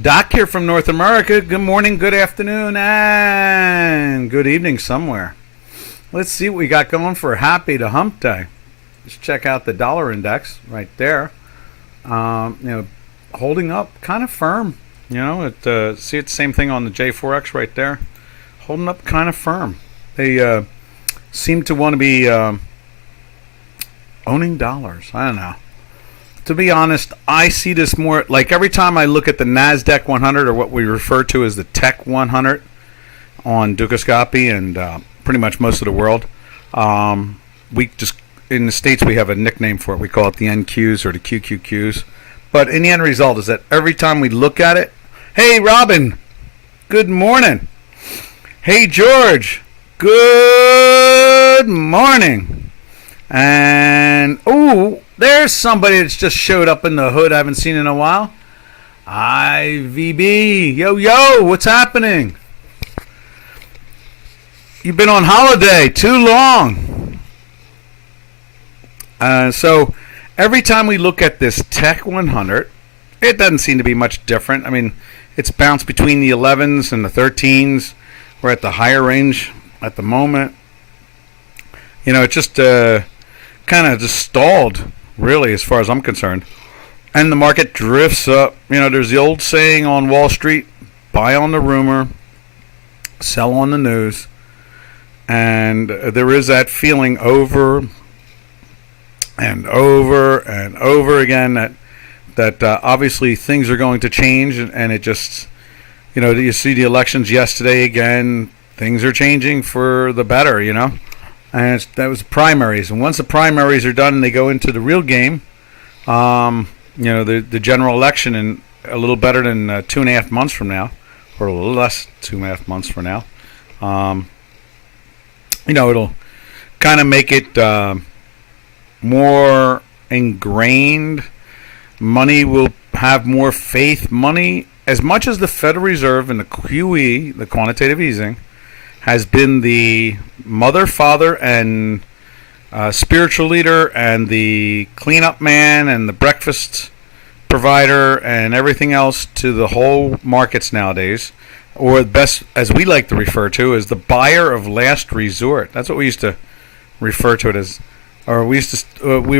Doc here from North America. Good morning, good afternoon, and good evening somewhere. Let's see what we got going for Happy to Hump Day. Let's check out the dollar index right there. Holding up kind of firm. See it's the same thing on the J4X right there. Holding up kind of firm. They seem to want to be owning dollars. I don't know. To be honest, I see this more like every time I look at the NASDAQ 100, or what we refer to as the Tech 100 on Dukascopy and pretty much most of the world. We just, in the States, we have a nickname for it. We call it the NQs or the QQQs. But in the end result is that every time we look at it, hey, Robin, good morning. Hey, George, good morning. And, there's somebody that's just showed up in the hood I haven't seen in a while. IVB. Yo, what's happening? You've been on holiday too long. So every time we look at this Tech 100, it doesn't seem to be much different. I mean, it's bounced between the 11s and the 13s. We're at the higher range at the moment. It just kind of just stalled, really, as far as I'm concerned. And the market drifts up. There's the old saying on Wall Street, buy on the rumor, sell on the news. And there is that feeling over and over and over again that obviously things are going to change, and it just, you see the elections yesterday again, things are changing for the better, and that was primaries. And once the primaries are done and they go into the real game, the general election in a little better than 2.5 months from now, or a little less 2.5 months from now, it'll kind of make it more ingrained. Money will have more faith. Money, as much as the Federal Reserve and the QE, the quantitative easing, has been the mother, father, and spiritual leader, and the cleanup man, and the breakfast provider, and everything else to the whole markets nowadays, or best, as we like to refer to, as the buyer of last resort. That's what we used to refer to it as, or we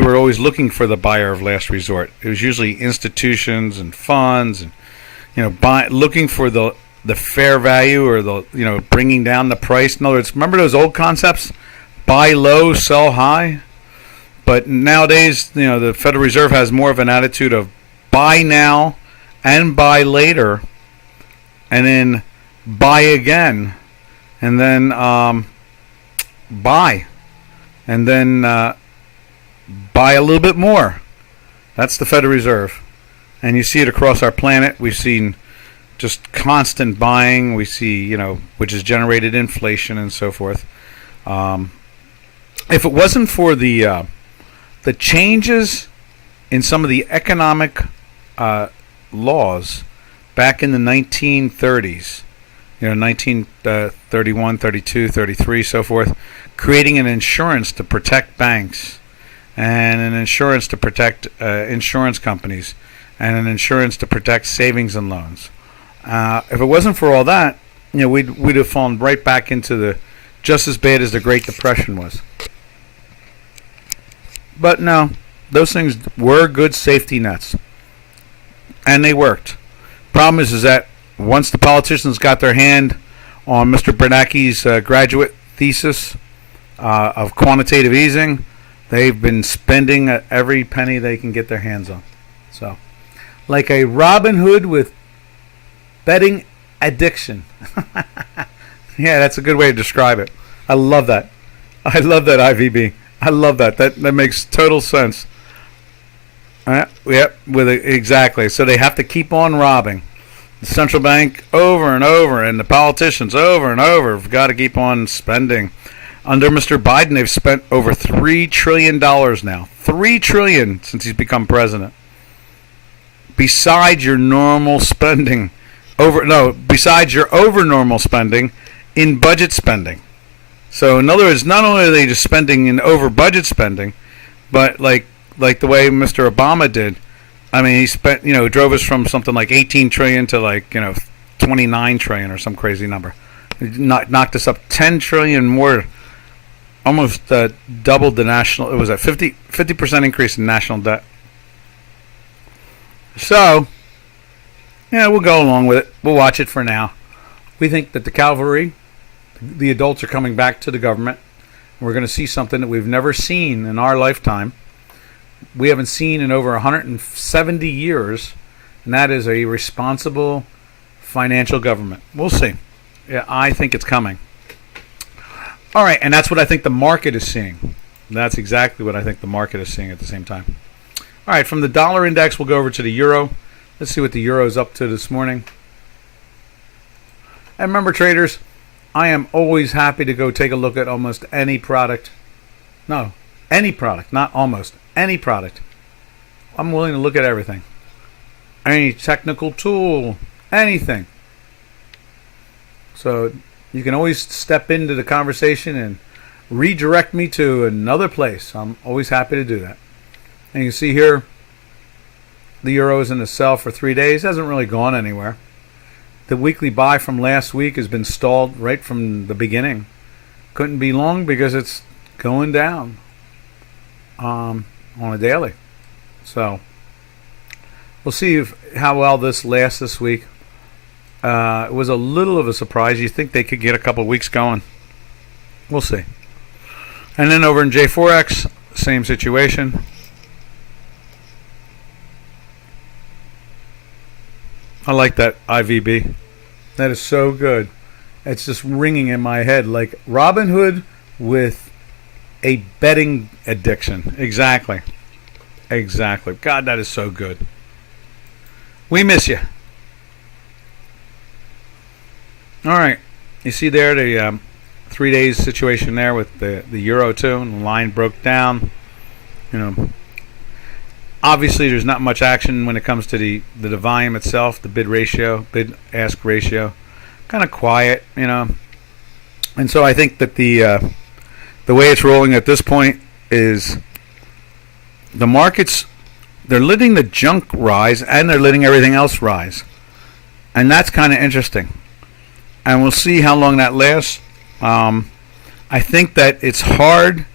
were always looking for the buyer of last resort. It was usually institutions and funds, and looking for the fair value, or the bringing down the price. In other words, remember those old concepts, buy low, sell high. But nowadays, the Federal Reserve has more of an attitude of buy now and buy later, and then buy again, and then buy, and then buy a little bit more. That's the Federal Reserve, and you see it across our planet. We've seen just constant buying. We see, which has generated inflation and so forth. If it wasn't for the changes in some of the economic laws back in the 1930s, 1931, 32, 33, so forth, creating an insurance to protect banks, and an insurance to protect insurance companies, and an insurance to protect savings and loans. If it wasn't for all that, we'd have fallen right back into the just as bad as the Great Depression was. But no, those things were good safety nets, and they worked. Problem is that once the politicians got their hand on Mr. Bernanke's graduate thesis of quantitative easing, they've been spending every penny they can get their hands on. So, like a Robin Hood with betting addiction. Yeah, that's a good way to describe it. I love that. I love that, IVB. I love that. That makes total sense. Exactly. So they have to keep on robbing. The central bank over and over, and the politicians over and over have got to keep on spending. Under Mr. Biden, they've spent over $3 trillion now. $3 trillion since he's become president. Besides your normal spending, besides your over normal spending in budget spending. So in other words, not only are they just spending in over budget spending, but like the way Mr. Obama did, I mean, he spent, drove us from something like 18 trillion to like, 29 trillion or some crazy number. Knocked us up 10 trillion more, almost doubled the national. It was a 50% increase in national debt. So, yeah, we'll go along with it. We'll watch it for now. We think that the cavalry, the adults, are coming back to the government. We're going to see something that we've never seen in our lifetime. We haven't seen in over 170 years, and that is a responsible financial government. We'll see. Yeah, I think it's coming. All right, and that's what I think the market is seeing. That's exactly what I think the market is seeing at the same time. All right, from the dollar index, we'll go over to the euro. Let's see what the euro is up to this morning. And remember, traders, I am always happy to go take a look at almost any product. No, any product, not almost. Any product. I'm willing to look at everything. Any technical tool, anything. So you can always step into the conversation and redirect me to another place. I'm always happy to do that. And you can see here, the euro is in the sell for 3 days. Hasn't really gone anywhere. The weekly buy from last week has been stalled right from the beginning. Couldn't be long because it's going down on a daily. So we'll see how well this lasts this week. It was a little of a surprise. You think they could get a couple of weeks going. We'll see. And then over in J4X, same situation. I like that IVB. That is so good. It's just ringing in my head like Robin Hood with a betting addiction. Exactly. Exactly. God, that is so good. We miss you. All right. You see there the 3 days situation there with the euro too, and the line broke down. Obviously, there's not much action when it comes to the volume itself, the bid-ask ratio. Kind of quiet, And so I think that the way it's rolling at this point is the markets, they're letting the junk rise and they're letting everything else rise. And that's kind of interesting. And we'll see how long that lasts. I think that it's hard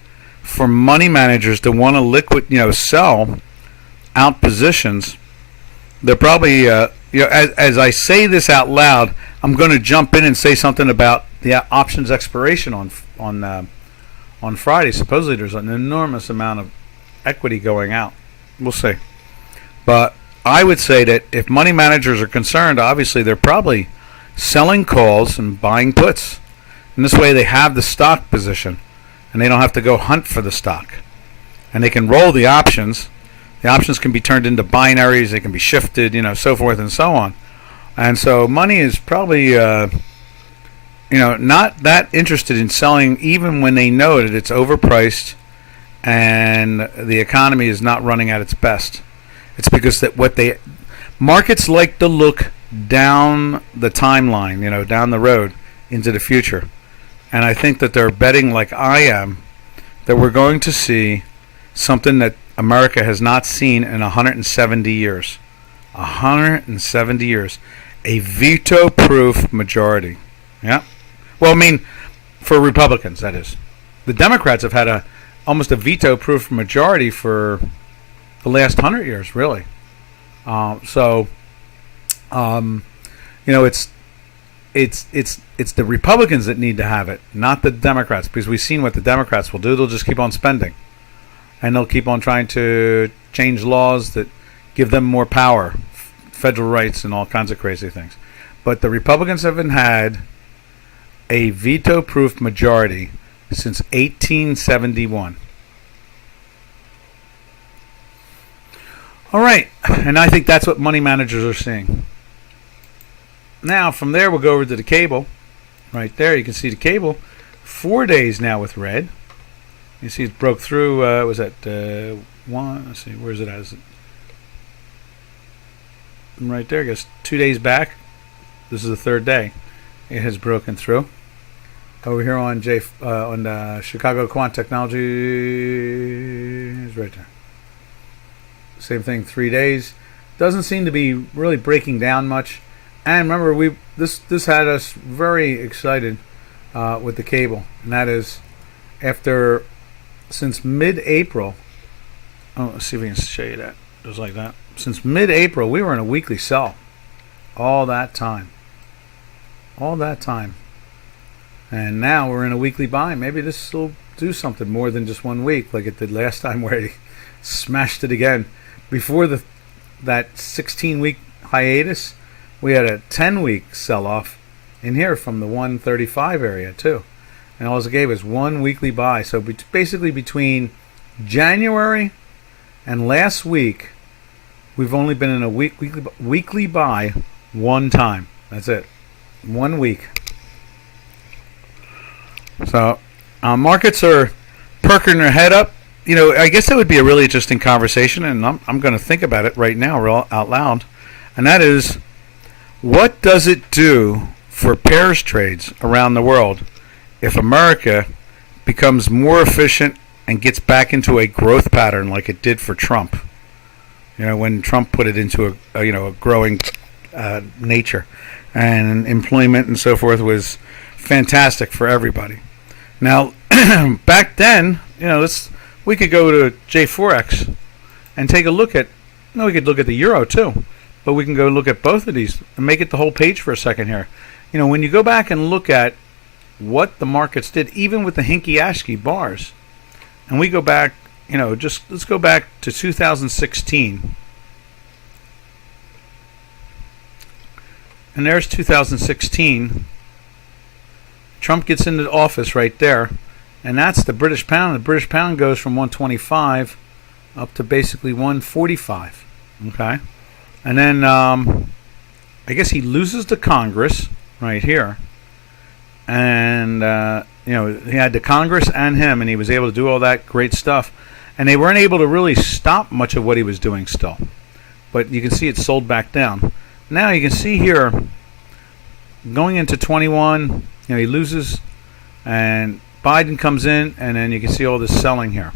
for money managers to want to sell out positions. They're probably, as I say this out loud, I'm going to jump in and say something about the options expiration on Friday. Supposedly there's an enormous amount of equity going out. We'll see. But I would say that if money managers are concerned, obviously they're probably selling calls and buying puts. And this way they have the stock position and they don't have to go hunt for the stock. And they can roll the options. The options can be turned into binaries. They can be shifted, so forth and so on. And so money is probably, not that interested in selling even when they know that it's overpriced and the economy is not running at its best. It's because markets like to look down the timeline, down the road into the future. And I think that they're betting, like I am, that we're going to see something that America has not seen in 170 years. 170 years. A veto-proof majority. Yeah. Well, for Republicans, that is. The Democrats have had almost a veto-proof majority for the last 100 years, really. It's the Republicans that need to have it, not the Democrats, because we've seen what the Democrats will do. They'll just keep on spending. And they'll keep on trying to change laws that give them more power, federal rights, and all kinds of crazy things. But the Republicans haven't had a veto-proof majority since 1871. All right, and I think that's what money managers are seeing. Now, from there, we'll go over to the cable. Right there, you can see the cable. 4 days now with red. You see it broke through, was that one? Let's see, where is it at? Is it right there, I guess 2 days back. This is the third day. It has broken through. Over here on Chicago Quant Technology is right there. Same thing, 3 days. doesn't seem to be really breaking down much. And remember, this had us very excited with the cable, and that is since mid-April. Oh, let's see if we can show you that. Just like that. Since mid-April, we were in a weekly sell. All that time. And now we're in a weekly buy. Maybe this will do something more than just 1 week, like it did last time, where it smashed it again. Before that 16-week hiatus, we had a 10-week sell-off in here from the 135 area too, and all it gave us 1 weekly buy. So basically between January and last week, we've only been in a weekly buy one time. That's it, 1 week. So markets are perking their head up. I guess that would be a really interesting conversation, and I'm going to think about it right now out loud, and that is, what does it do for pairs trades around the world if America becomes more efficient and gets back into a growth pattern like it did for Trump? When Trump put it into a growing nature, and employment and so forth was fantastic for everybody. Now, back then, we could go to J4X and take a look at. We could look at the euro too, but we can go look at both of these and make it the whole page for a second here. When you go back and look at what the markets did, even with the Hinky-Ashky bars, and we go back, let's go back to 2016. And there's 2016. Trump gets into office right there, and that's the British pound. The British pound goes from 125 up to basically 145. Okay, and then I guess he loses to Congress right here, and he had the Congress and him, and he was able to do all that great stuff, and they weren't able to really stop much of what he was doing still, but you can see it sold back down. Now you can see here, going into 21, he loses, and Biden comes in, and then you can see all this selling here,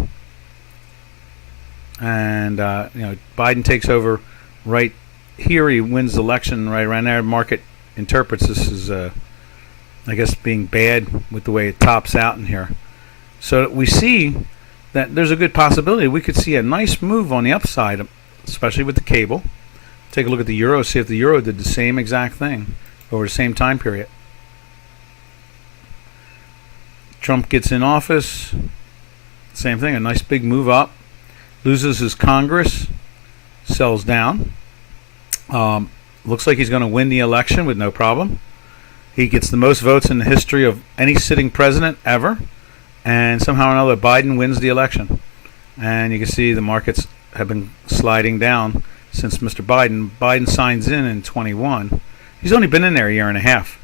and Biden takes over right here. He wins the election right around there. Market interprets this as I guess being bad with the way it tops out in here. So we see that there's a good possibility we could see a nice move on the upside, especially with the cable. Take a look at the euro, see if the euro did the same exact thing over the same time period. Trump gets in office, same thing, a nice big move up. Loses his Congress, sells down. Looks like he's going to win the election with no problem. He gets the most votes in the history of any sitting president ever, and somehow or another Biden wins the election. And you can see the markets have been sliding down since Mr. Biden signs in 21. He's only been in there a year and a half.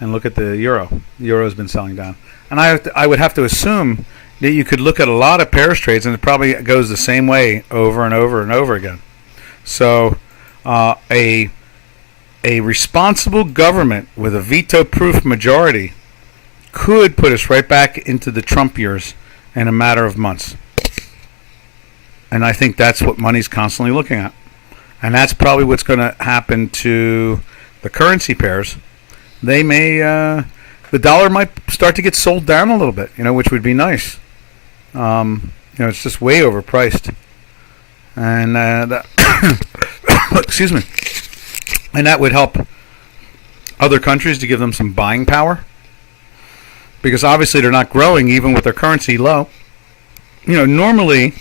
And look at the euro. The euro has been selling down. And I would have to assume that you could look at a lot of pairs trades, and it probably goes the same way over and over and over again. So a responsible government with a veto-proof majority could put us right back into the Trump years in a matter of months. And I think that's what money's constantly looking at. And that's probably what's going to happen to the currency pairs. They may, the dollar might start to get sold down a little bit, which would be nice. It's just way overpriced. And excuse me. And that would help other countries to give them some buying power. Because obviously they're not growing even with their currency low. Normally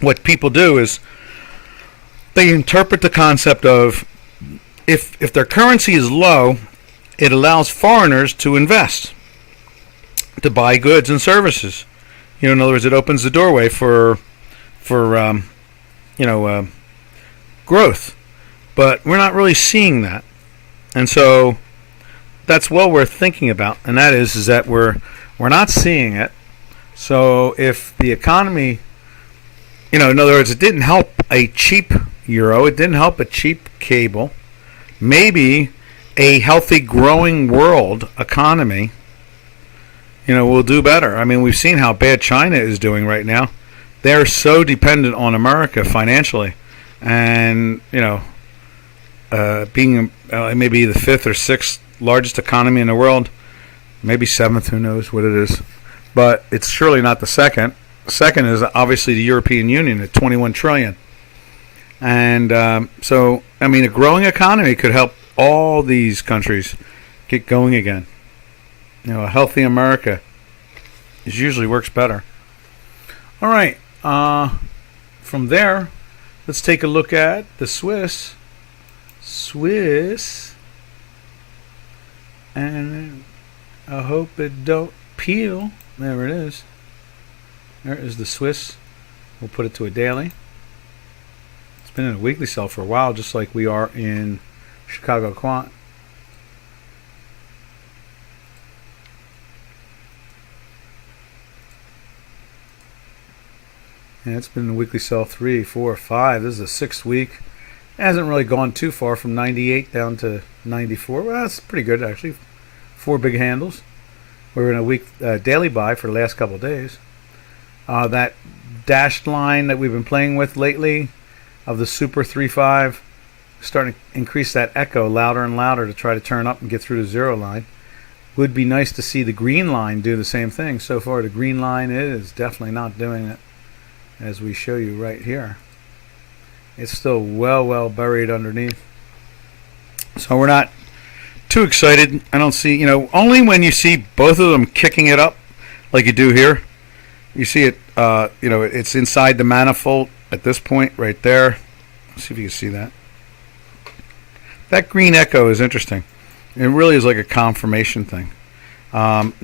what people do is they interpret the concept of if their currency is low, it allows foreigners to invest, to buy goods and services. In other words, it opens the doorway for growth. But we're not really seeing that. And so that's well worth thinking about. And that is that we're not seeing it. So if the economy, in other words, it didn't help a cheap euro, it didn't help a cheap cable, maybe a healthy growing world economy, will do better. I mean, we've seen how bad China is doing right now. They're so dependent on America financially and being maybe the fifth or sixth largest economy in the world, maybe seventh, who knows what it is, but it's surely not the second. Second is obviously the European Union at 21 trillion. And so, I mean, a growing economy could help all these countries get going again. A healthy America usually works better. All right. From there, let's take a look at the Swiss. And I hope it don't peel. There it is. There is the Swiss. We'll put it to a daily. It's been in a weekly sell for a while, just like we are in Chicago Quant. And it's been a weekly sell 3, 4, 5. This is the 6th week. It hasn't really gone too far from 98 down to 94. Well, that's pretty good, actually. 4 big handles. We're in a week daily buy for the last couple of days. That dashed line that we've been playing with lately of the Super 3-5, starting to increase that echo louder and louder to try to turn up and get through the zero line. Would be nice to see the green line do the same thing. So far, the green line is definitely not doing it, as we show you right here. It's still well buried underneath. So we're not too excited. I don't see, only when you see both of them kicking it up like you do here. You see it, it's inside the manifold at this point right there. Let's see if you can see that. That green echo is interesting. It really is like a confirmation thing. The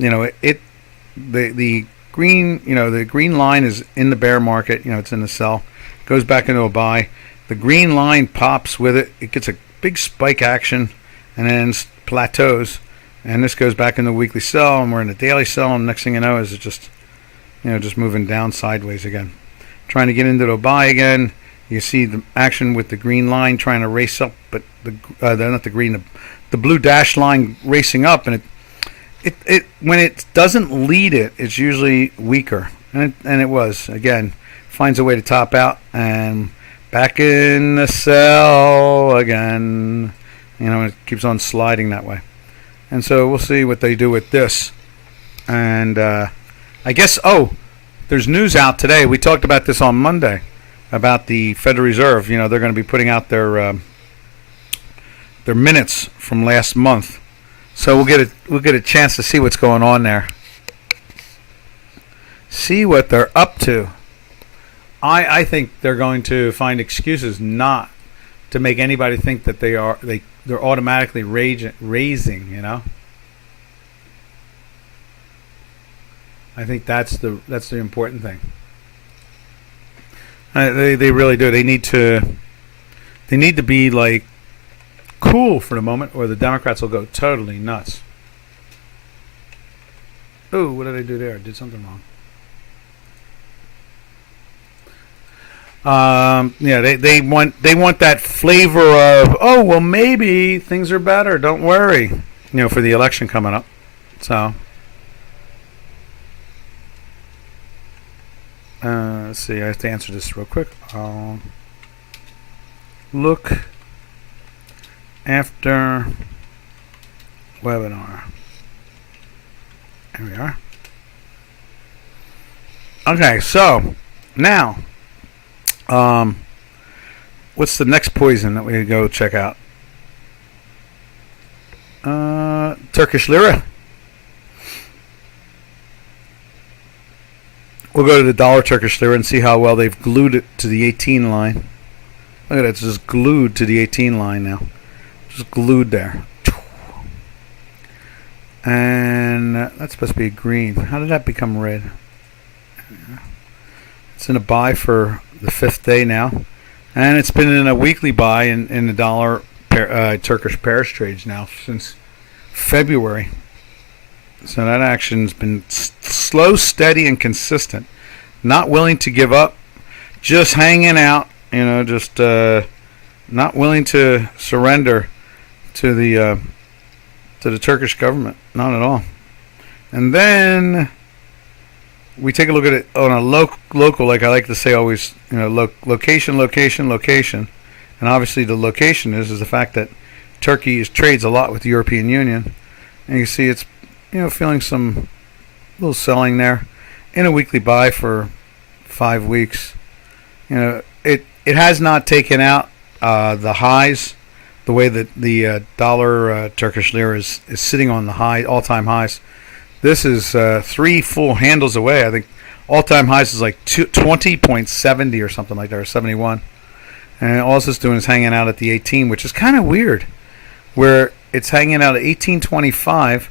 green, the green line is in the bear market. It's in the sell. Goes back into a buy. The green line pops with it. It gets a big spike action and then plateaus. And this goes back into the weekly sell, and we're in a daily sell. And next thing you know is it just moving down sideways again. Trying to get into the buy again. You see the action with the green line trying to race up, but the blue dash line racing up, and it when it doesn't lead it, it's usually weaker, and it was again finds a way to top out and back in the sell again. It keeps on sliding that way, and so we'll see what they do with this. And I guess there's news out today. We talked about this on Monday about the Federal Reserve. They're going to be putting out their minutes from last month, so we'll get a chance to see what's going on there, see what they're up to. I think they're going to find excuses not to make anybody think that they're automatically raising. I think that's the important thing. They really do. They need to be like cool for the moment, or the Democrats will go totally nuts. Oh, what did I do there? I did something wrong. They want that flavor of maybe things are better. Don't worry, for the election coming up. So. Let's see, I have to answer this real quick. Look after webinar. There we are. Okay, so now, what's the next poison that we go check out? Turkish Lira. We'll go to the dollar Turkish Lira and see how well they've glued it to the 18 line. Look at it, it's just glued to the 18 line now. Just glued there. And that's supposed to be green. How did that become red? It's in a buy for the 5th day now. And it's been in a weekly buy in the dollar Turkish pairs trades now since February. So that action's been slow, steady, and consistent. Not willing to give up, just hanging out. Just not willing to surrender to the Turkish government. Not at all. And then we take a look at it on a local, like I like to say always, location, location, location, and obviously the location is the fact that Turkey trades a lot with the European Union, and you see it's feeling some little selling there in a weekly buy for 5 weeks. It has not taken out the highs the way that the dollar Turkish lira is sitting on the all-time highs. This is 3 full handles away. I think all-time highs is like 20.70 or something like that, or 71. And all it's doing is hanging out at the 18, which is kind of weird, where it's hanging out at 18.25,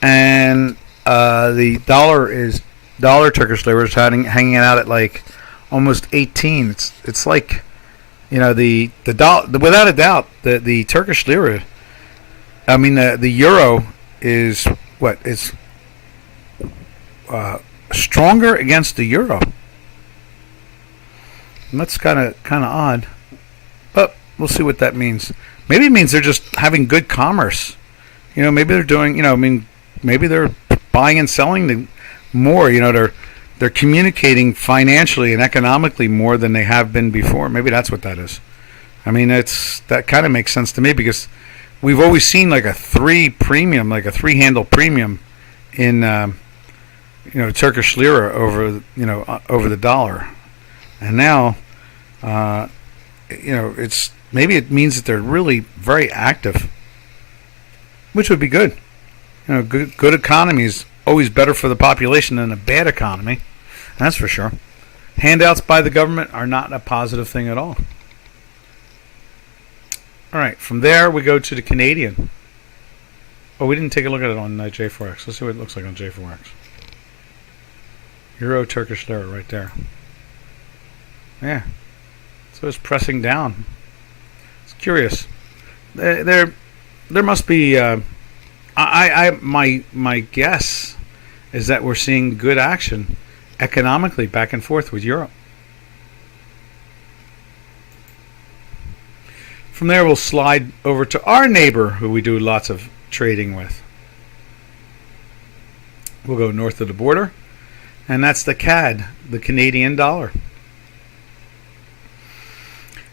and the dollar Turkish lira is hanging out at like almost 18. It's like, the dollar, without a doubt, the Turkish lira. I mean, the euro is what? It's stronger against the euro. And that's kind of odd, but we'll see what that means. Maybe it means they're just having good commerce. Maybe they're doing. Maybe they're buying and selling more. They're communicating financially and economically more than they have been before. Maybe that's what that is. I mean, that kind of makes sense to me, because we've always seen like a 3 premium, like a 3-handle premium in Turkish lira over the dollar, and now it's maybe it means that they're really very active, which would be good. Good economy is always better for the population than a bad economy. That's for sure. Handouts by the government are not a positive thing at all. All right, from there we go to the Canadian. Oh, we didn't take a look at it on J4X. Let's see what it looks like on J4X. Euro Turkish lira right there. Yeah. So it's pressing down. It's curious. There must be. My guess is that we're seeing good action economically back and forth with Europe. From there, we'll slide over to our neighbor, who we do lots of trading with. We'll go north of the border, and that's the CAD, the Canadian dollar.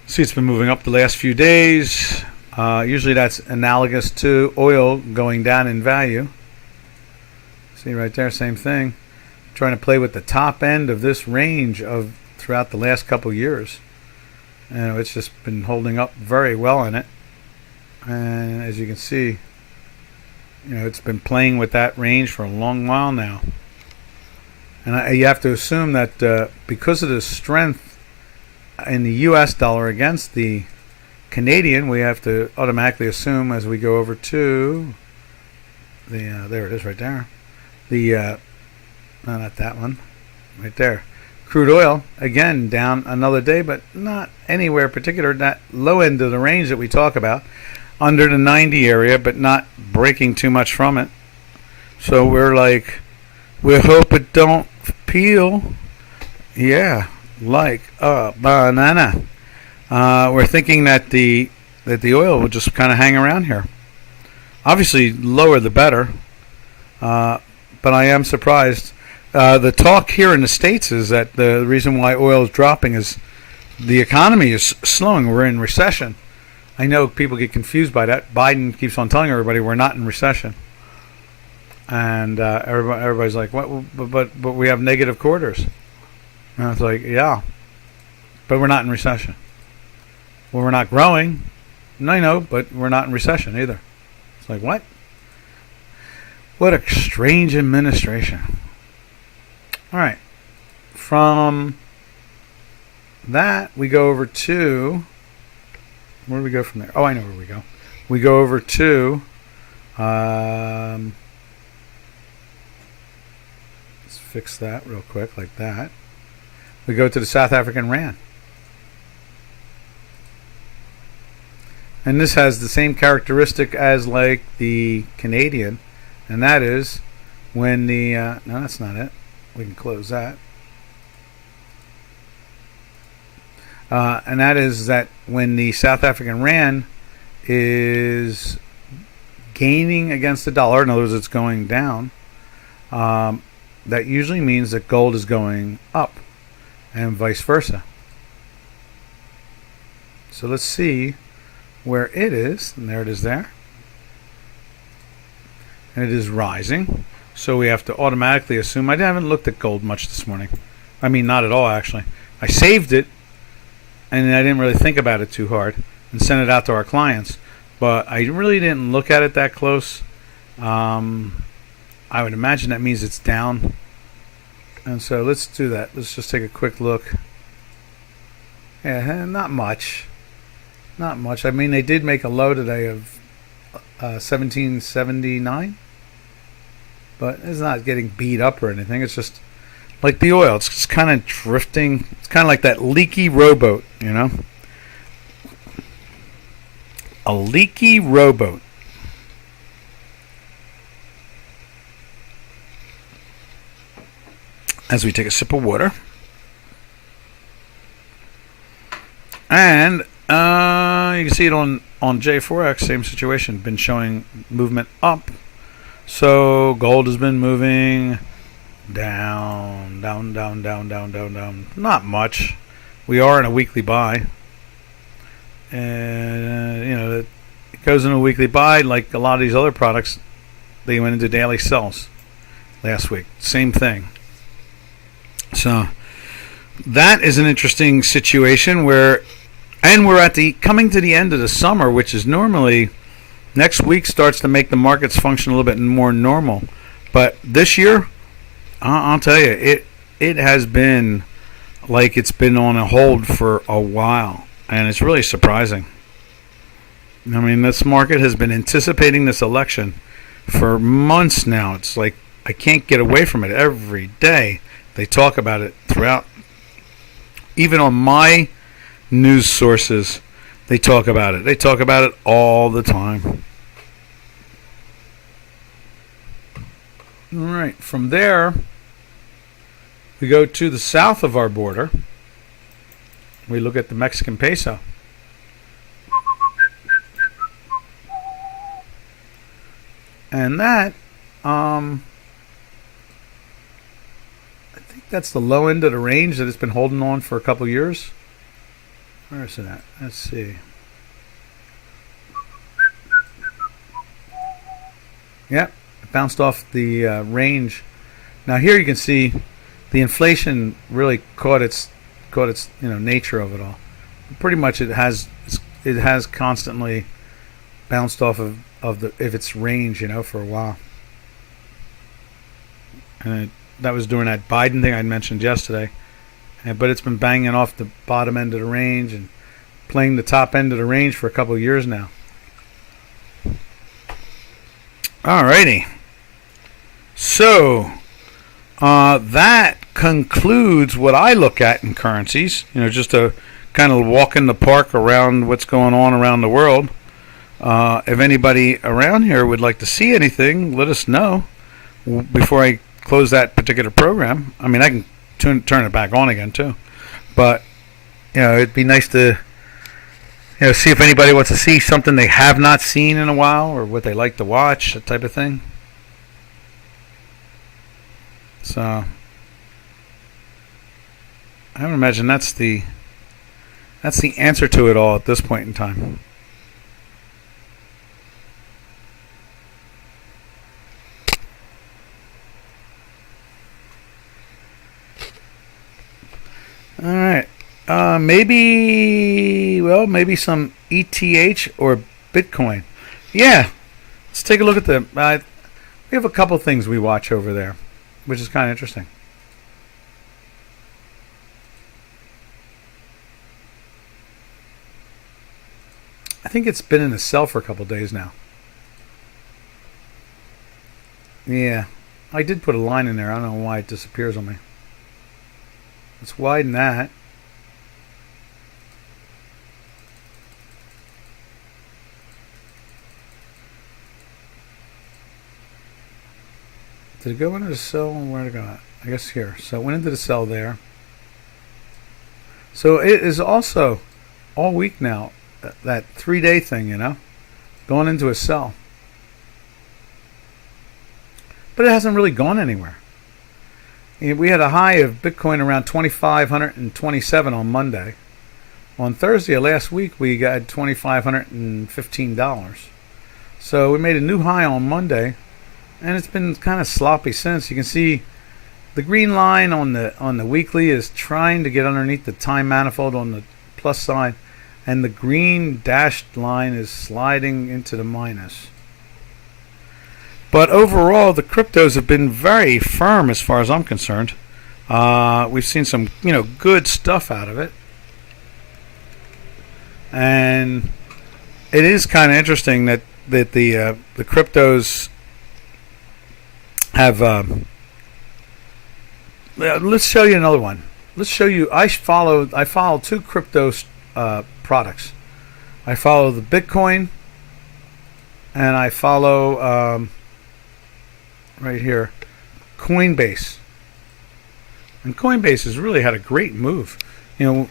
See, it's been moving up the last few days. Usually that's analogous to oil going down in value. See right there, same thing. Trying to play with the top end of this range of throughout the last couple years. It's just been holding up very well in it. And as you can see, it's been playing with that range for a long while now. And you have to assume that because of the strength in the U.S. dollar against the Canadian, we have to automatically assume as we go over to the there it is right there, the no, not that one, right there, crude oil again down another day, but not anywhere particular, that low end of the range that we talk about, under the 90 area, but not breaking too much from it. So we're like, we hope it don't peel, yeah, like a banana. We're thinking that the oil will just kind of hang around here. Obviously, lower the better. But I am surprised. The talk here in the States is that the reason why oil is dropping is the economy is slowing. We're in recession. I know people get confused by that. Biden keeps on telling everybody we're not in recession, and everybody's like, "What? But we have negative quarters." And it's like, yeah, but we're not in recession. Well, we're not growing. I know, but we're not in recession either. It's like, what? What a strange administration. All right. From that, we go over to... Where do we go from there? Oh, I know where we go. We go over to... let's fix that real quick, like that. We go to the South African Rand. And this has the same characteristic as like the Canadian, and that is when the no, that's not it. We can close that. And that is that when the South African Rand is gaining against the dollar, in other words, it's going down, that usually means that gold is going up and vice versa. So let's see where it is. And there it is there. And it is rising. So we have to automatically assume. I haven't looked at gold much this morning. I mean, not at all, actually. I saved it, and I didn't really think about it too hard and sent it out to our clients. But I really didn't look at it that close. I would imagine that means it's down. And so let's do that. Let's just take a quick look. Yeah, not much. Not much. I mean, they did make a low today of 1779. But it's not getting beat up or anything. It's just like the oil. It's just kind of drifting. It's kind of like that leaky rowboat, you know? A leaky rowboat. As we take a sip of water. And you can see it on J4X, same situation. Been showing movement up. So gold has been moving down, down, down, down, down, down, down. Not much. We are in a weekly buy. And, it goes in a weekly buy like a lot of these other products. They went into daily sells last week. Same thing. So that is an interesting situation where, and we're coming to the end of the summer, which is normally next week starts to make the markets function a little bit more normal. But this year, I'll tell you, it has been like it's been on a hold for a while, and it's really surprising. I mean, this market has been anticipating this election for months now. It's like I can't get away from it. Every day they talk about it throughout. Even on my news sources, they talk about it. They talk about it all the time. All right. From there, we go to the south of our border. We look at the Mexican peso. And that, I think that's the low end of the range that it's been holding on for a couple years. Where is it at? Let's see. Yeah, it bounced off the range. Now here you can see the inflation really caught its nature of it all. Pretty much it has constantly bounced off of its range, for a while. And that was during that Biden thing I mentioned yesterday. But it's been banging off the bottom end of the range and playing the top end of the range for a couple of years now. Alrighty. So that concludes what I look at in currencies. Just to kind of walk in the park around what's going on around the world. If anybody around here would like to see anything, let us know before I close that particular program. I mean, I can turn it back on again too, but it'd be nice to see if anybody wants to see something they have not seen in a while or what they like to watch, that type of thing. So I would imagine that's the answer to it all at this point in time. All right. Maybe some ETH or Bitcoin. Yeah. Let's take a look at them. We have a couple things we watch over there, which is kind of interesting. I think it's been in a sell for a couple days now. Yeah. I did put a line in there. I don't know why it disappears on me. Let's widen that. Did it go into the sell? Where did it go? I guess here. So it went into the sell there. So it is also all week now, that 3-day thing, going into a sell. But it hasn't really gone anywhere. We had a high of Bitcoin around 2,527 on Monday. On Thursday of last week, we got $2,515. So we made a new high on Monday, and it's been kind of sloppy since. You can see the green line on the weekly is trying to get underneath the time manifold on the plus side, and the green dashed line is sliding into the minus. But overall, the cryptos have been very firm as far as I'm concerned. We've seen some, good stuff out of it. And it is kind of interesting that the cryptos have. Let's show you another one. Let's show you. I follow two crypto products. I follow the Bitcoin, and I follow right here Coinbase. And Coinbase has really had a great move.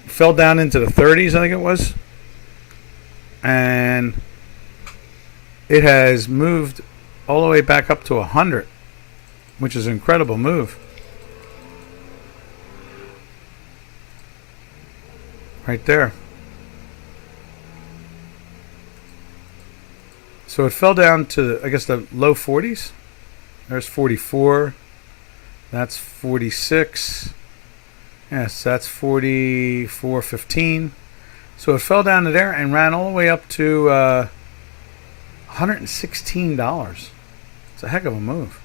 Fell down into the 30s, I think it was. And it has moved all the way back up to 100, which is an incredible move. Right there. So it fell down to, I guess, the low 40s. There's 44. That's 46. Yes, that's 44.15. So it fell down to there and ran all the way up to $116. It's a heck of a move.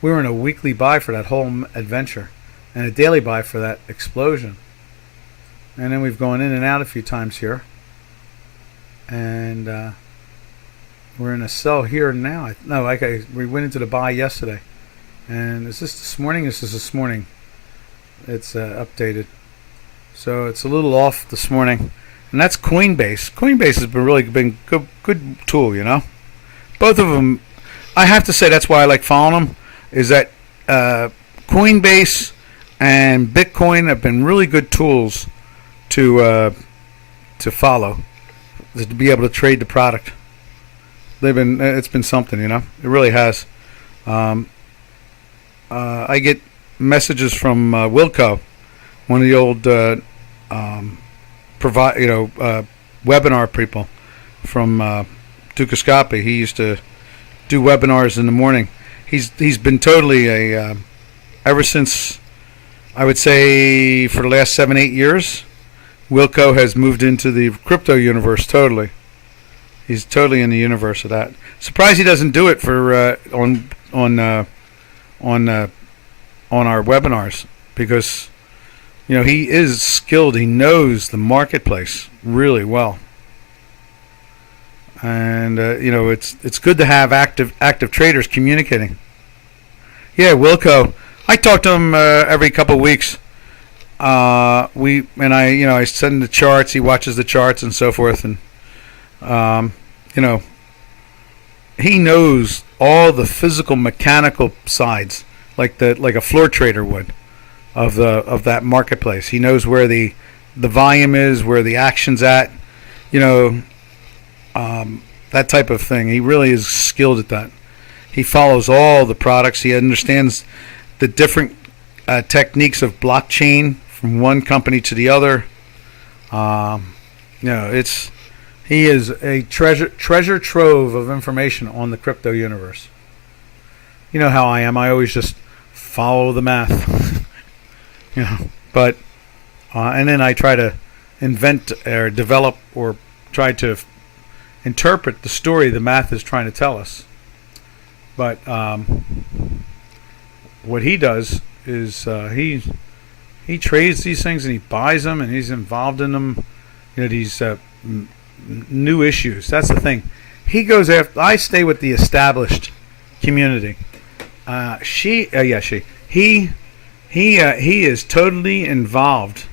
We were in a weekly buy for that whole adventure and a daily buy for that explosion. And then we've gone in and out a few times here. And we're in a sell here now. We went into the buy yesterday. And is this this morning? This is this morning. It's updated. So it's a little off this morning. And that's Coinbase. Coinbase has been good tool, Both of them, I have to say that's why I like following them, is that Coinbase and Bitcoin have been really good tools to follow, to be able to trade the product. It's been something, It really has. I get messages from Wilco, one of the old webinar people from Ducascapi. He used to do webinars in the morning. He's been totally ever since, I would say, for the last 7-8 years, Wilco has moved into the crypto universe totally. He's totally in the universe of that. Surprised he doesn't do it for on our webinars, because he is skilled. He knows the marketplace really well, and it's good to have active traders communicating. Yeah, Wilco. I talk to him every couple of weeks. I send the charts. He watches the charts and so forth, and he knows all the physical, mechanical sides, like a floor trader would, of that marketplace. He knows where the volume is, where the action's at, that type of thing. He really is skilled at that. He follows all the products. He understands the different techniques of blockchain from one company to the other. He is a treasure trove of information on the crypto universe. You know how I am. I always just follow the math. But and then I try to invent or develop or try to interpret the story the math is trying to tell us. But what he does is he trades these things and he buys them and he's involved in them. These new issues. That's the thing. He goes after. I stay with the established community. He is totally involved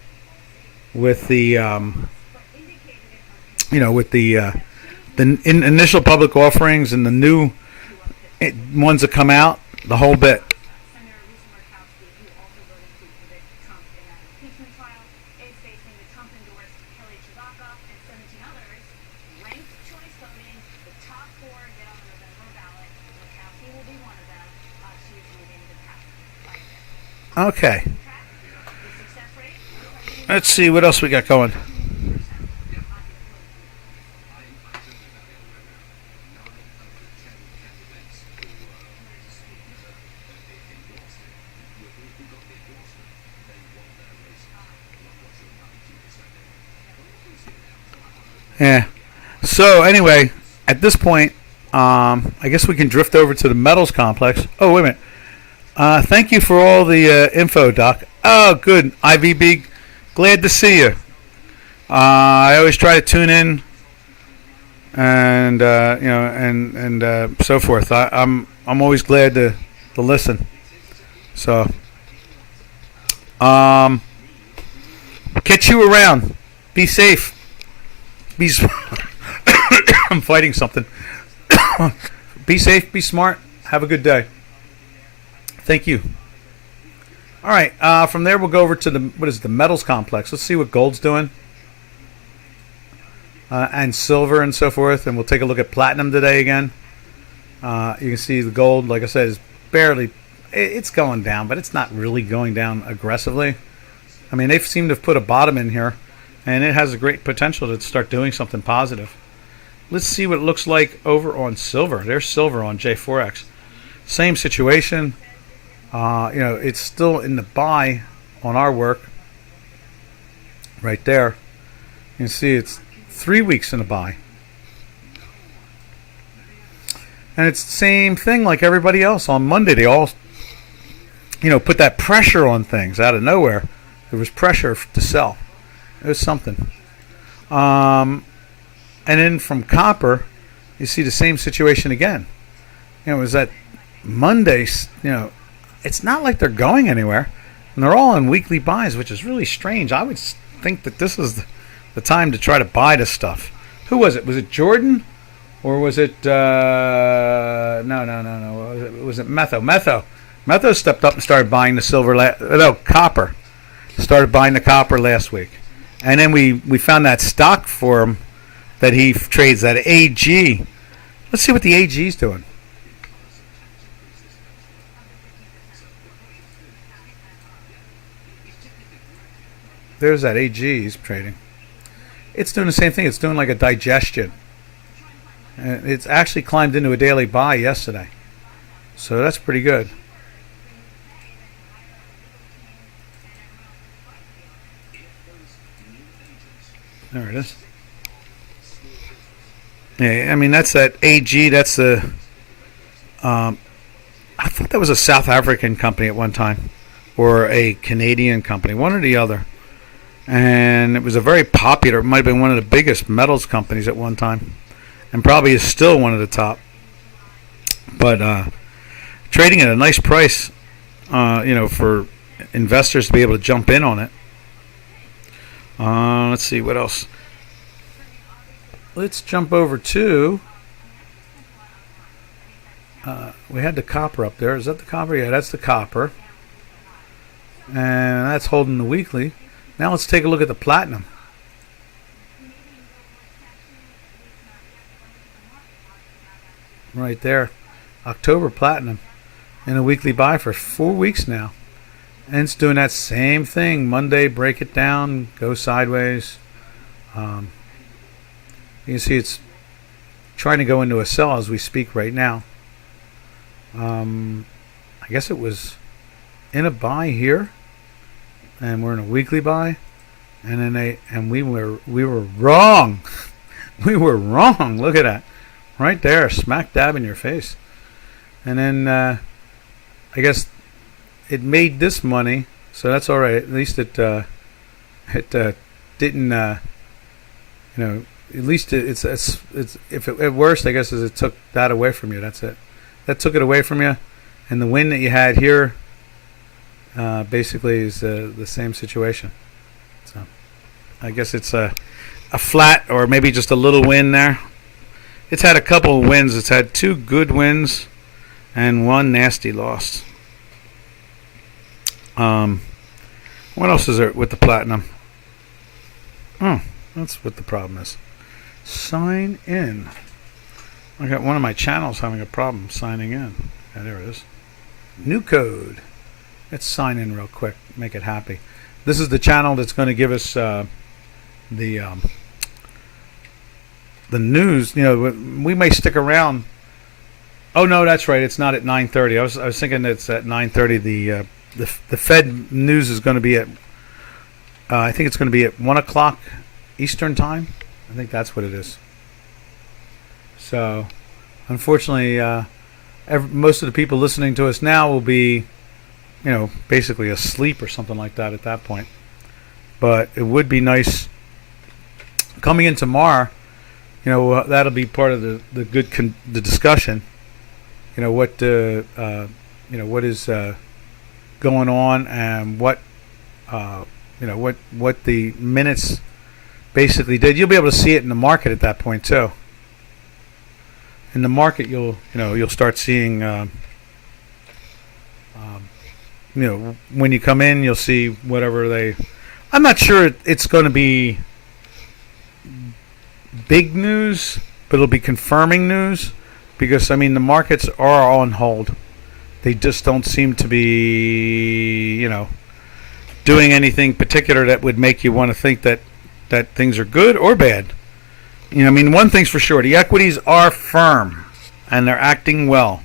with the initial public offerings and the new ones that come out, the whole bit. Okay. Let's see what else we got going. Yeah. So anyway, at this point, I guess we can drift over to the metals complex. Oh, wait a minute. Thank you for all the info, Doc. Oh, good. IVB, glad to see you. I always try to tune in, and so forth. I'm always glad to listen. So, catch you around. Be safe. I'm fighting something. Be safe. Be smart. Have a good day. Thank you. All right. From there, we'll go over to the metals complex. Let's see what gold's doing, and silver and so forth. And we'll take a look at platinum today again. You can see the gold, like I said, is barely. It's going down, but it's not really going down aggressively. I mean, they seem to have put a bottom in here, and it has a great potential to start doing something positive. Let's see what it looks like over on silver. There's silver on J4X. Same situation. It's still in the buy on our work. Right there. You can see it's 3 weeks in the buy. And it's the same thing like everybody else. On Monday, they all, put that pressure on things out of nowhere. There was pressure to sell. It was something. And then from copper, you see the same situation again. It was that Monday, it's not like they're going anywhere. And they're all in weekly buys, which is really strange. I would think that this is the time to try to buy this stuff. Who was it? Was it Jordan? Or was it... No. Was it Metho? Metho stepped up and started buying the silver... copper. Started buying the copper last week. And then we found that stock for him that he trades, that AG. Let's see what the AG is doing. There's that AG he's trading. It's doing the same thing. It's doing like a digestion. And it's actually climbed into a daily buy yesterday. So that's pretty good. There it is. Yeah, I mean, that's that AG. That's the... I thought that was a South African company at one time. Or a Canadian company. One or the other. And it was a very popular... It might have been one of the biggest metals companies at one time. And probably is still one of the top. But trading at a nice price, for investors to be able to jump in on it. Let's see, what else? Let's jump over to... we had the copper up there. Is that the copper? Yeah, that's the copper. And that's holding the weekly. Now let's take a look at the platinum. Right there. October platinum. In a weekly buy for 4 weeks now. And it's doing that same thing. Monday, break it down, go sideways. You can see it's trying to go into a sell as we speak right now. I guess it was in a buy here. And we're in a weekly buy. And then we were wrong. We were wrong. Look at that. Right there, smack dab in your face. And then I guess it made this money, so that's all right. At least it didn't, at least it's if it, at worst, I guess, is it took that away from you. That's it. That took it away from you, and the win that you had here, basically is the same situation. So I guess it's a flat or maybe just a little win there. It's had a couple of wins. It's had 2 good wins and 1 nasty loss. What else is there with the platinum? Oh, that's what the problem is. Sign in. I got one of my channels having a problem signing in. Yeah, there it is. New code. Let's sign in real quick, make it happy. This is the channel that's going to give us the news. You know, we may stick around. Oh no, that's right. It's not at 9:30. I was thinking it's at 9:30. The Fed news is going to be at. I think it's going to be at 1 o'clock Eastern time. I think that's what it is. So, unfortunately, most of the people listening to us now will be, you know, basically asleep or something like that at that point. But it would be nice coming in tomorrow. You know, that'll be part of the discussion. You know what what is going on, and what what the minutes basically did. You'll be able to see it in the market at that point too. In the market, you'll start seeing. When you come in, you'll see whatever they. I'm not sure it's going to be big news, but it'll be confirming news, because I mean the markets are on hold. They just don't seem to be, doing anything particular that would make you want to think that things are good or bad. I mean, one thing's for sure: the equities are firm and they're acting well,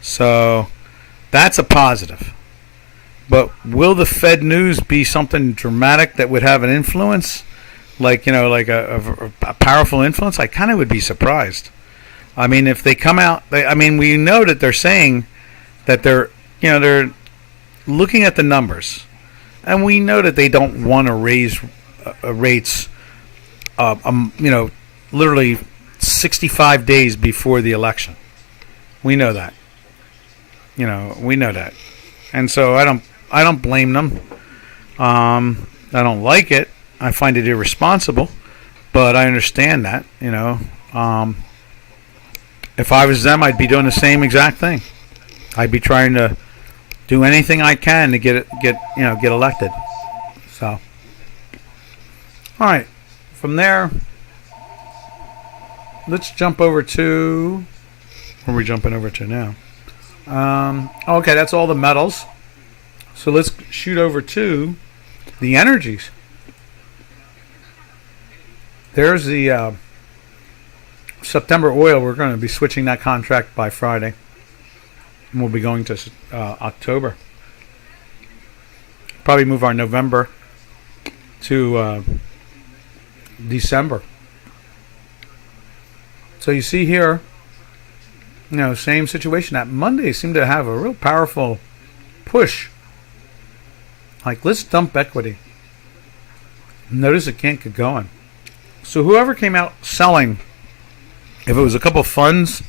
so that's a positive. But will the Fed news be something dramatic that would have an influence, like a powerful influence? I kind of would be surprised. I mean, if they come out, we know that they're saying that they're looking at the numbers, and we know that they don't want to raise rates, literally 65 days before the election. We know that. We know that, and so I don't blame them. I don't like it. I find it irresponsible, but I understand that. If I was them, I'd be doing the same exact thing. I'd be trying to do anything I can to get elected. So, all right. From there, let's jump over to where are we jumping over to now? Okay, that's all the metals. So let's shoot over to the energies. There's the September oil. We're going to be switching that contract by Friday. And we'll be going to October. Probably move our November to December. So you see here, same situation. That Monday seemed to have a real powerful push. Like, let's dump equity. Notice it can't get going. So whoever came out selling, if it was a couple of funds,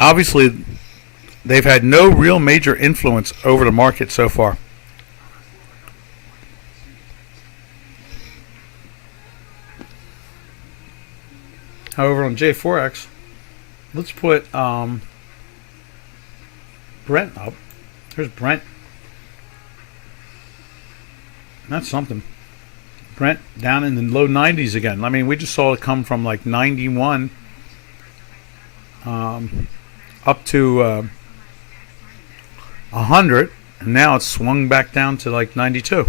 obviously they've had no real major influence over the market so far. However, on J4X, let's put Brent up. Here's Brent. That's something. Brent down in the low 90s again. I mean, we just saw it come from like 91 up to 100, and now it's swung back down to like 92.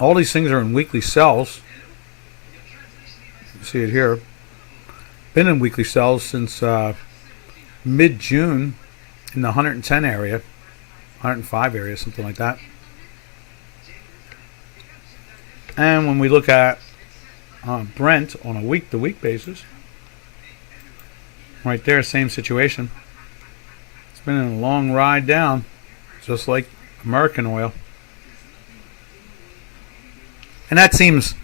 All these things are in weekly sells. You see it here. Been in weekly sells since mid-June in the 110 area, 105 area, something like that. And when we look at Brent on a week-to-week basis, right there, same situation. It's been a long ride down, just like American oil. And that seems,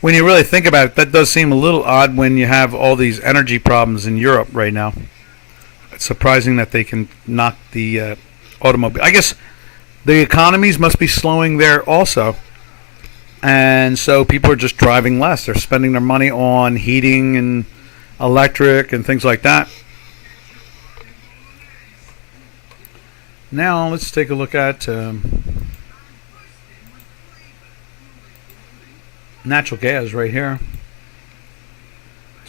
when you really think about it, that does seem a little odd when you have all these energy problems in Europe right now. It's surprising that they can knock the automobile. I guess the economies must be slowing there also. And so people are just driving less. They're spending their money on heating and electric and things like that. Now let's take a look at natural gas right here.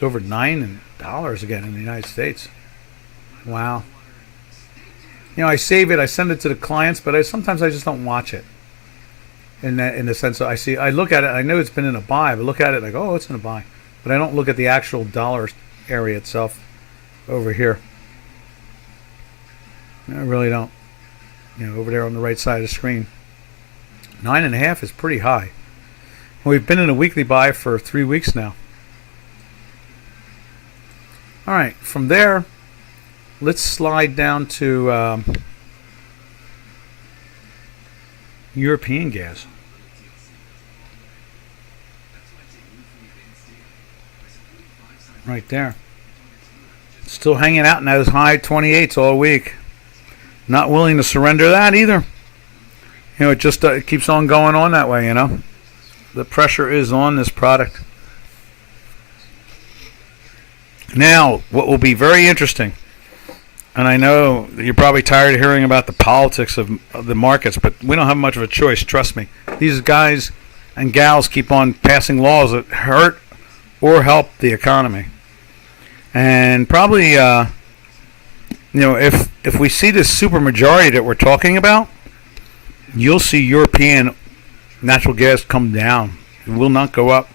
It's over $9 again in the United States. Wow. I save it, I send it to the clients, but sometimes I just don't watch it. In the sense that I look at it, I know it's been in a buy, but look at it like, oh, it's in a buy. But I don't look at the actual dollar area itself over here. I really don't. Over there on the right side of the screen. 9.5 is pretty high. We've been in a weekly buy for 3 weeks now. All right, from there, let's slide down to European gas. Right there. Still hanging out in those high 28s all week. Not willing to surrender that either. It just it keeps on going on that way, The pressure is on this product. Now, what will be very interesting, and I know you're probably tired of hearing about the politics of the markets, but we don't have much of a choice, trust me. These guys and gals keep on passing laws that hurt or help the economy. And probably, if we see this supermajority that we're talking about, you'll see European natural gas come down. It will not go up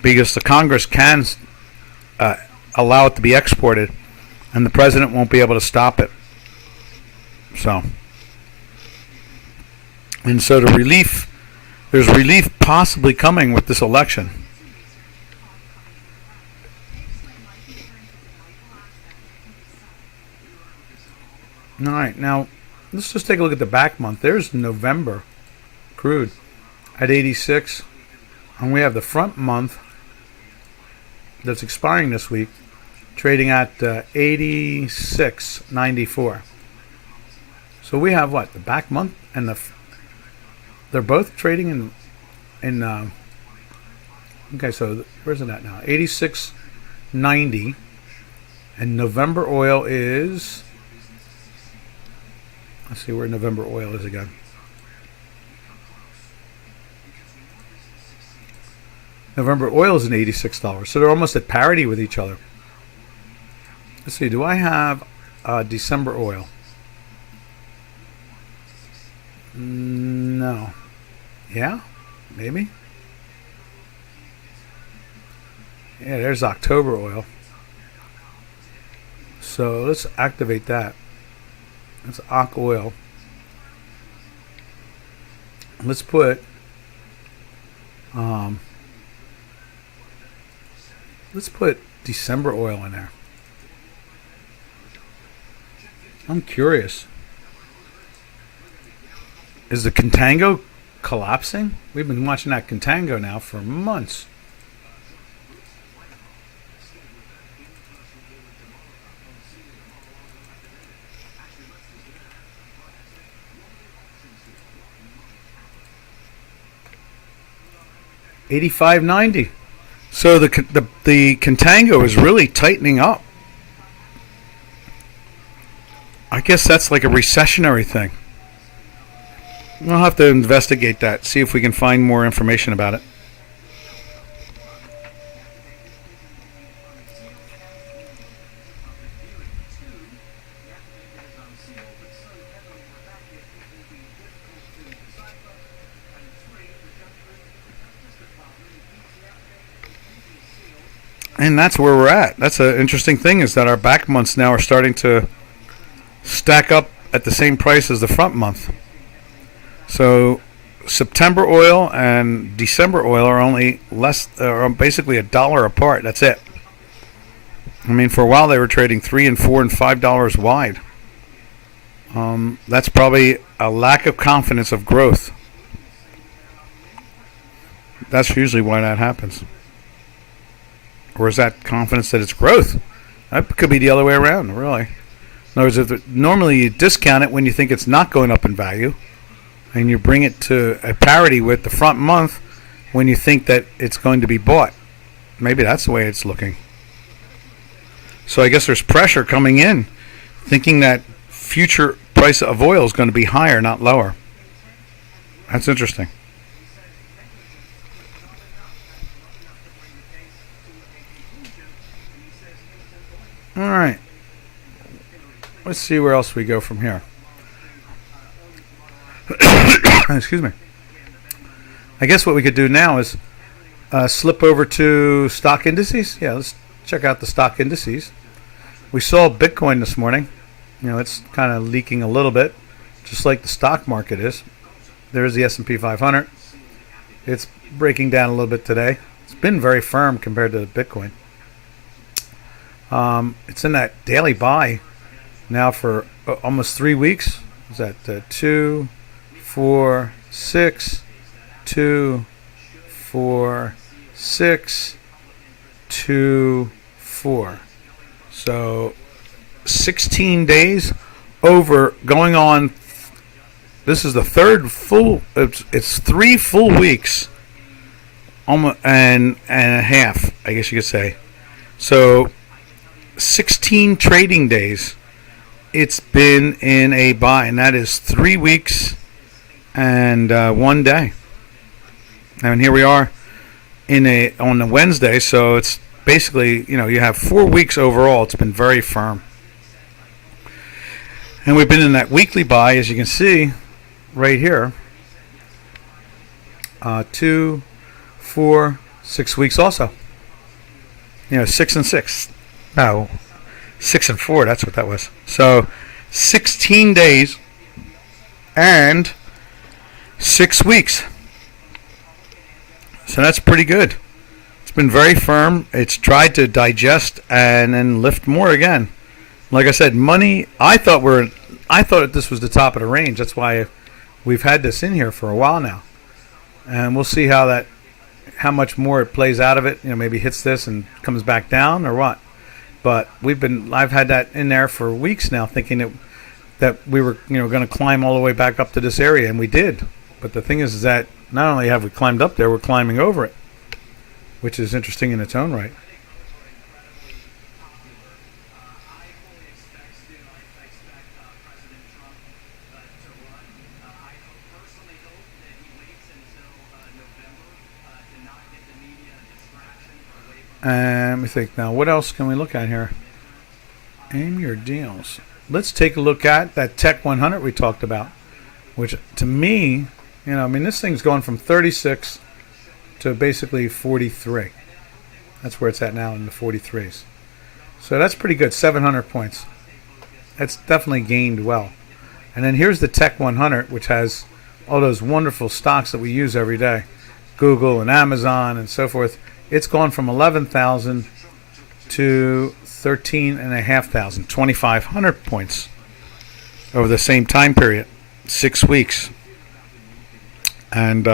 because the Congress can allow it to be exported, and the president won't be able to stop it. So there's relief possibly coming with this election. All right, now let's just take a look at the back month. There's November crude at 86, and we have the front month that's expiring this week trading at 86.94. So we have what, the back month and they're both trading in okay, so where's it at now? 86.90, and November oil is, let's see where November oil is again. November oil is an $86, so they're almost at parity with each other. Let's see, do I have December oil? No. Yeah? Maybe? Yeah, there's October oil. So let's activate that. That's Oc oil. Let's put December oil in there. I'm curious. Is the contango collapsing? We've been watching that contango now for months. $85.90. So the contango is really tightening up. I guess that's like a recessionary thing. We'll have to investigate that, see if we can find more information about it. And that's where we're at. That's an interesting thing, is that our back months now are starting to stack up at the same price as the front month. So September oil and December oil are only basically $1 apart. That's it. I mean, for a while they were trading $3 and $4 and $5 wide. That's probably a lack of confidence of growth. That's usually why that happens. Or is that confidence that it's growth? That could be the other way around, really. In other words, normally you discount it when you think it's not going up in value, and you bring it to a parity with the front month when you think that it's going to be bought. Maybe that's the way it's looking. So I guess there's pressure coming in, thinking that future price of oil is going to be higher, not lower. That's interesting. All right. Let's see where else we go from here. Excuse me. I guess what we could do now is slip over to stock indices. Yeah, let's check out the stock indices. We saw Bitcoin this morning. It's kind of leaking a little bit, just like the stock market is. There's the S&P 500. It's breaking down a little bit today. It's been very firm compared to Bitcoin. It's in that daily buy now for almost 3 weeks. Is that 2, 4, 6, 2, 4, 6, 2, 4. So 16 days over, going on. This is the third full. It's 3 full weeks, almost and a half, I guess you could say. So 16 trading days. It's been in a buy, and that is 3 weeks and 1 day. And here we are on the Wednesday. So it's basically, you have 4 weeks overall. It's been very firm. And we've been in that weekly buy, as you can see right here. 2, 4, 6 weeks also. 6 and 6. No, 6 and 4, that's what that was. So 16 days and 6 weeks. So that's pretty good. It's been very firm. It's tried to digest and then lift more again. Like I said, money. I thought this was the top of the range. That's why we've had this in here for a while now, and we'll see how much more it plays out of it. Maybe hits this and comes back down or what. But I've had that in there for weeks now, thinking that we were going to climb all the way back up to this area, and we did. But the thing is that not only have we climbed up there, we're climbing over it, which is interesting in its own right. Let me think now. What else can we look at here? Aim your deals. Let's take a look at that Tech 100 we talked about, which to me, this thing's going from 36 to basically 43. That's where it's at now, in the 43s. So that's pretty good, 700 points. That's definitely gained well. And then here's the Tech 100, which has all those wonderful stocks that we use every day, Google and Amazon and so forth. It's gone from 11,000 to 13,500, 2,500 points over the same time period, 6 weeks. And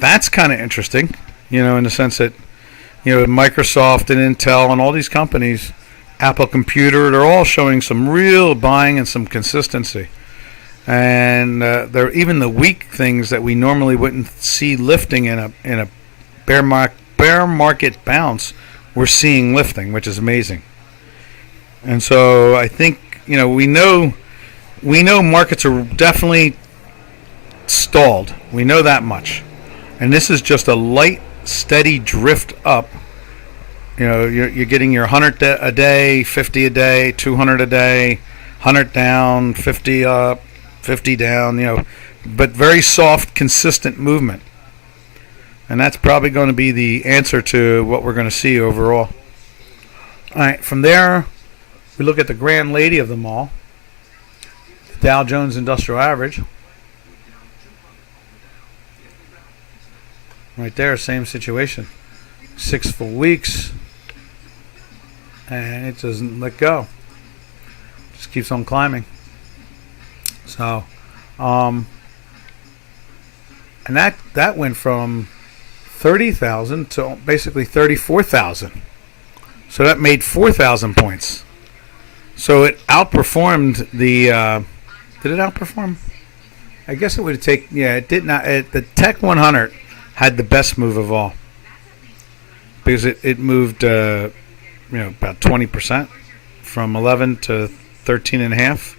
that's kind of interesting, in the sense that, Microsoft and Intel and all these companies, Apple Computer, they're all showing some real buying and some consistency. And they're even the weak things that we normally wouldn't see lifting in a bear market bounce, we're seeing lifting, which is amazing. And so I think we know markets are definitely stalled. We know that much, and this is just a light, steady drift up. You're getting your 100 a day, 50 a day, 200 a day, 100 down, 50 up, 50 down. But very soft, consistent movement. And that's probably going to be the answer to what we're going to see overall. All right, from there, we look at the grand lady of them all, the Dow Jones Industrial Average. Right there, same situation. 6 full weeks, and it doesn't let go. Just keeps on climbing. So, and that went from 30,000 to basically 34,000. So that made 4,000 points. So it outperformed the. Did it outperform? I guess it would take. Yeah, it did not. The Tech 100 had the best move of all, because it moved about 20% from 11 to 13.5.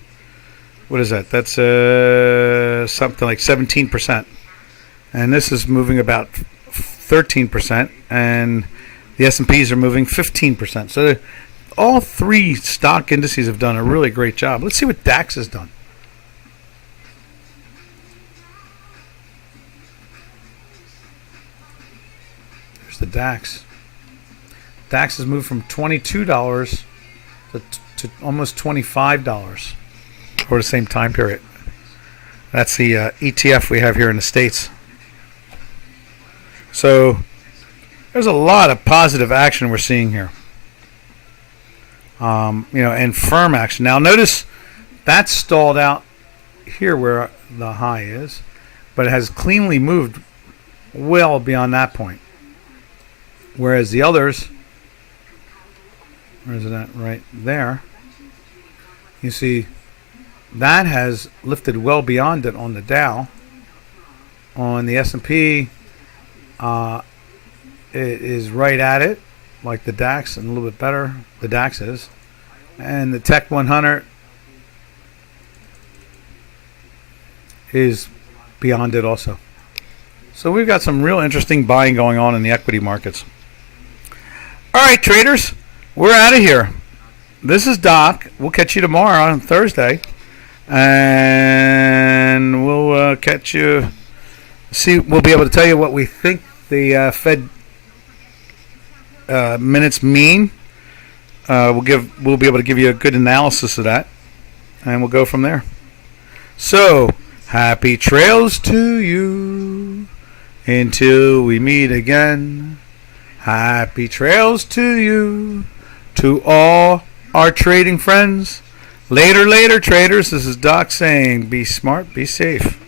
What is that? That's something like 17%, and this is moving about 13%, and the S&Ps are moving 15%. So all three stock indices have done a really great job. Let's see what DAX has done. There's the DAX. DAX has moved from $22 to almost $25 over the same time period. That's the ETF we have here in the States. So there's a lot of positive action we're seeing here. And firm action. Now notice that's stalled out here where the high is, but it has cleanly moved well beyond that point. Whereas the others, where is it at? Right there. You see that has lifted well beyond it on the Dow. On the S&P, it is right at it, like the DAX, and a little bit better. The DAX is. And the Tech 100 is beyond it also. So we've got some real interesting buying going on in the equity markets. All right, traders, we're out of here. This is Doc. We'll catch you tomorrow on Thursday. And we'll catch you. We'll be able to tell you what we think the Fed minutes mean. We'll be able to give you a good analysis of that, and we'll go from there. So, happy trails to you until we meet again. Happy trails to you, to all our trading friends. Later, traders. This is Doc saying, be smart, be safe.